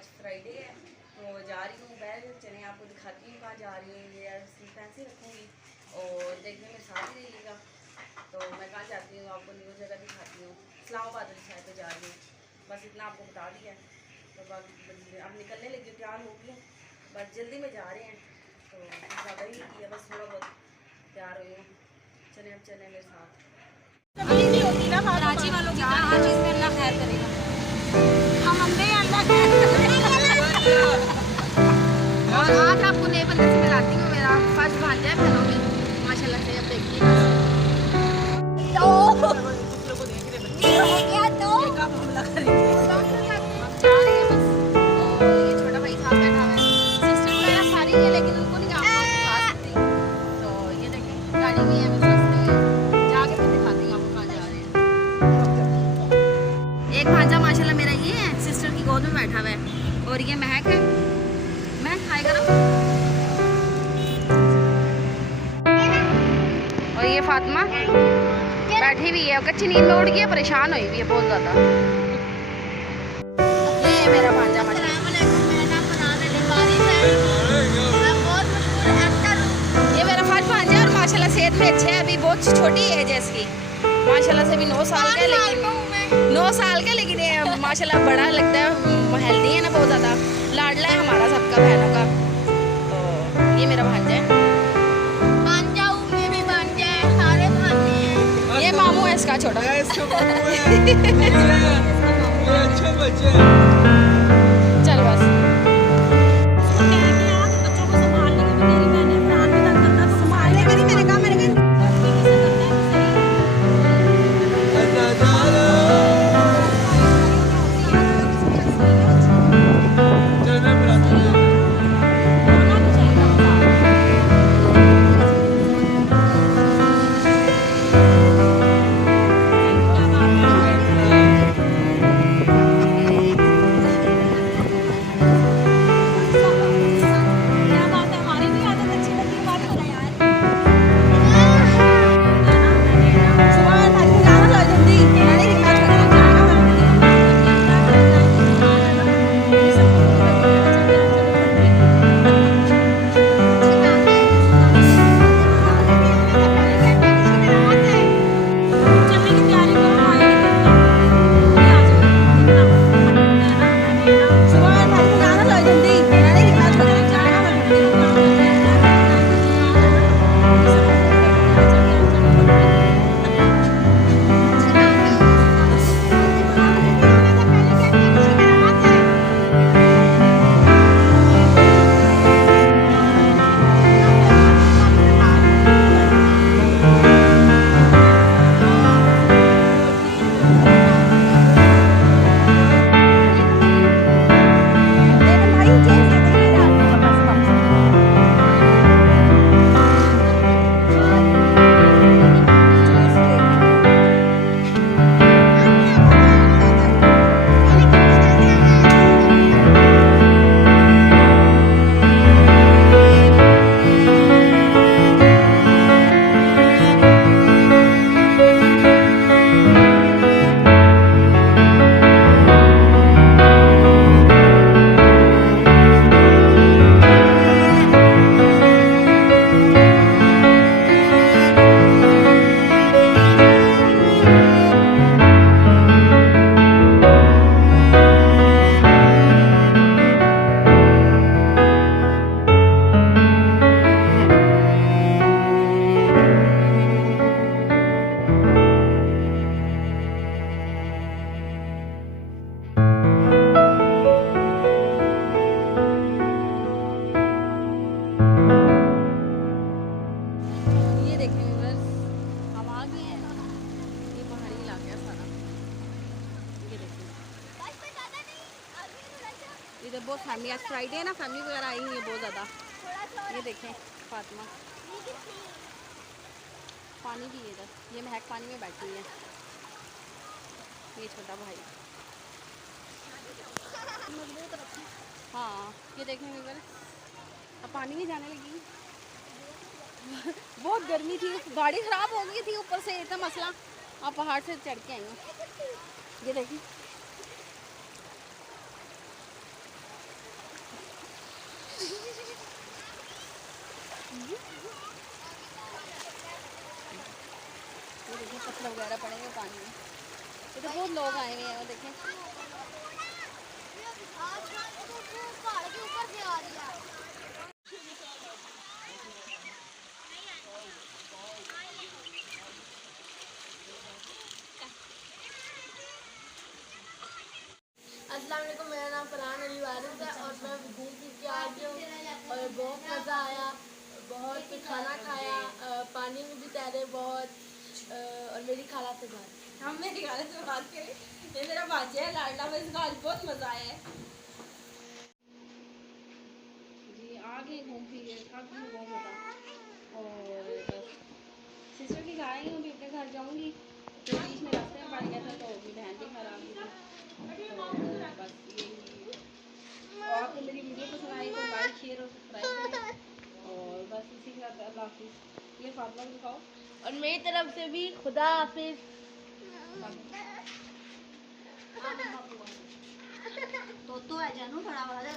आज फ्राइडे है तो जा रही हूँ बैग चले आपको दिखाती हूँ कहाँ जा रही हूँ। ये पैसे रखूँगी और देखने में साथ ही रहिएगा। तो मैं कहाँ जाती हूँ आपको न्यू जगह दिखाती हूँ। इस्लामाबाद वाली साइड पे जा रही हूँ, बस इतना आपको बता दिया। तो अब निकलने लगी, तैयार हो गई, बस जल्दी में जा रहे हैं तो ज़्यादा ही नहीं किया, बस थोड़ा बहुत तैयार हुई हूँ। चले अब चले मेरे साथ। कराची वालों की हर चीज़ में अल्लाह खैर करेगा। हम अल्लाह खैर करेगा। और आज आपको नए बंदे से मिलाती हूँ। मेरा फर्स्ट भांजा है घरों में माशाल्लाह से। अब देखिए ये छोटा भाई साहब बैठा हुआ है, सिस्टर वगैरह सारी है लेकिन उनको नहीं आपको दिखा सकती। तो ये देखें गाड़ी में है, बस रास्ते में जाके फिर दिखाती हूँ आपको कहाँ जा रहे हैं। एक भांजा माशाल्लाह मेरा ये है, सिस्टर की गोद में बैठा हुआ है। और ये महक है, महक हाय करो। और ये फातिमा बैठी हुई है, कच्ची नींद में उड़ गई है, परेशान हुई हुई है बहुत ज़्यादा। ये है मेरा भांजा माशाल्लाह। ये मेरा फर्स्ट भांजा है और माशाल्लाह सेहत में अच्छा है। अभी बहुत छोटी एज है इसकी माशाल्लाह से, अभी 9 साल का है, लेकिन 9 साल का लेकिन ये माशाल्लाह बड़ा लगता है, हेल्दी है ना बहुत ज़्यादा, लाडला है हमारा सबका बहनों का। तो ये मेरा भांजा है, ये मामू है इसका छोटा। चल बस इधर बहुत फैमिली, आज फ्राइडे है ना, फैमिली वगैरह आई हुई है बहुत ज़्यादा। ये देखें फातिमा पानी भी है इधर, ये महक पानी में बैठी हुई है, ये छोटा भाई। हाँ ये देखें इधर अब पानी में जाने लगी। बहुत गर्मी थी, गाड़ी ख़राब हो गई थी ऊपर से, इतना मसला। आप पहाड़ से चढ़ के आई हूँ। ये देखिए वगैरह पड़ेंगे पानी में। तो बहुत लोग आए हुए हैं, देखें। पहाड़ के ऊपर से आ रही है। अस्सलाम वालेकुम, मेरा नाम फरहान अली वारिस है और मैं घूम फिर के आ गई हूँ और बहुत मज़ा आया, बहुत खाना खाया, पानी में भी तैरे बहुत, और मेरी खाला से बात। हम मेरी खाला से बात करें, ये मेरा भांजा है लाडला, में इसका आज बहुत मज़ा आया है जी। आ गए घूम फिर के, थक गई बहुत ज़्यादा और बस सिस्टर की घर आई हूँ, अभी अपने घर जाऊँगी। तो बीच में रास्ते में पड़ गया था तो अभी बहन के घर आ गई थी। तो बस यही, और आपको मेरी वीडियो पसंद आई तो लाइक शेयर और सब्सक्राइब करें और बस इसी के साथ अल्लाह हाफिज़। ये फातिमा को दिखाओ और मेरी तरफ से भी खुदा हाफिज। तो है जानू बड़ा वाला